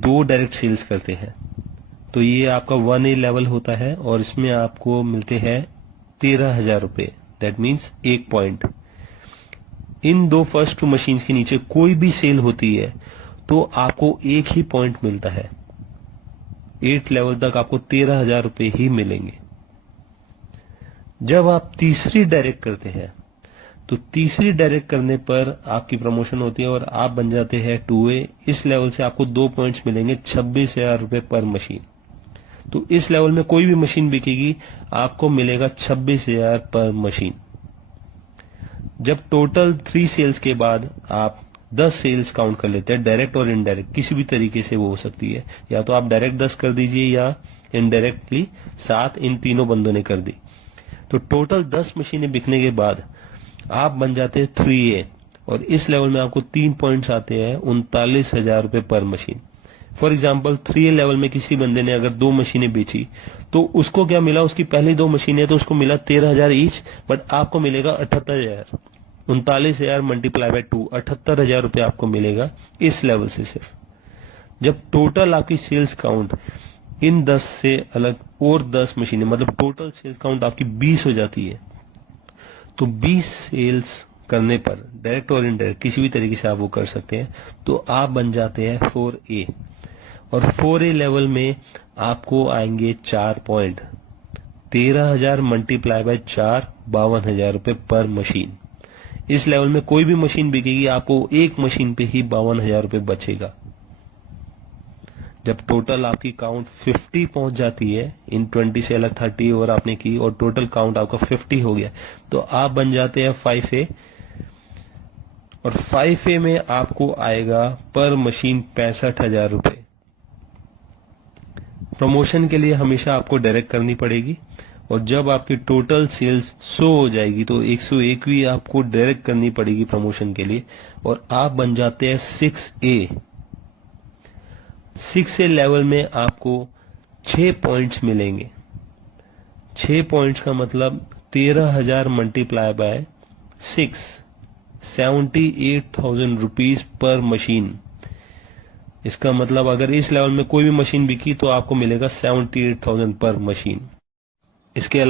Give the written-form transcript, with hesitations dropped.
दो direct sales करते हैं तो ये आपका 1A लेवल होता है और इसमें आपको मिलते हैं 13,000 रुपए। That means 1 point. इन दो फर्स्ट टू मशीन के नीचे कोई भी सेल होती है तो आपको एक ही पॉइंट मिलता है। 8 लेवल तक आपको 13,000 रुपए ही मिलेंगे। जब आप तीसरी डायरेक्ट करते हैं तो तीसरी डायरेक्ट करने पर आपकी प्रमोशन होती है और आप बन जाते हैं 2A। इस लेवल से आपको 2 पॉइंट्स मिलेंगे, 26,000 रुपए पर मशीन। तो इस लेवल में कोई भी मशीन बिकेगी आपको मिलेगा 26,000 पर मशीन। जब टोटल 3 सेल्स के बाद आप 10 सेल्स काउंट कर लेते हैं, डायरेक्ट और इनडायरेक्ट किसी भी तरीके से वो हो सकती है, या तो आप डायरेक्ट 10 कर दीजिए या इनडायरेक्टली 7, इन तीनों बंदों ने कर दी। तो टोटल 10 मशीनें बिकने के बाद आप बन जाते हैं 3A और इस लेवल में आपको 3 पॉइंट्स आते हैं, 39,000 रुपए पर machine. For example 3A level में किसी बंदे ने अगर 2 मशीनें बेची तो उसको क्या मिला, उसकी पहली 2 मशीनें तो उसको मिला 13,000 ईच, बट आपको मिलेगा 78,000। 39,000 मल्टीप्लाई बाय 2, 78,000 रुपए आपको मिलेगा इस लेवल से सिर्फ। जब टोटल आपकी सेल्स काउंट इन 10 से अलग और 10 मशीनें, मतलब टोटल सेल्स काउंट आपकी 20 हो जाती है, तो 20 सेल्स करने पर डायरेक्ट और इनडायरेक्ट किसी भी तरीके से आप वो कर सकते हैं, तो आप बन जाते हैं 4A। और 4A लेवल में आपको आएंगे 4 पॉइंट। 13,000 मल्टीप्लाई बाय 4, 52,000 रुपए पर मशीन। इस लेवल में कोई भी मशीन बिकेगी आपको एक मशीन पे ही 52,000 रुपए बचेगा। जब टोटल आपकी काउंट 50 पहुंच जाती है, इन 20 से अलग 30 और आपने की और टोटल काउंट आपका 50 हो गया, तो आप बन जाते हैं 5A। और 5A में आपको आएगा पर मशीन 65,000 रुपए। प्रमोशन के लिए हमेशा आपको डायरेक्ट करनी पड़ेगी और जब आपकी टोटल सेल्स 100 हो जाएगी तो 101वीं आपको डायरेक्ट करनी पड़ेगी प्रमोशन के लिए और आप बन जाते हैं 6A। 6A लेवल में आपको 6 पॉइंट्स मिलेंगे। 6 पॉइंट्स का मतलब 13,000 multiply by 6, 78,000 rupees per machine. इसका मतलब अगर इस लेवल में कोई भी मशीन बिकी तो आपको मिलेगा 78,000 पर मशीन। इसके अलावा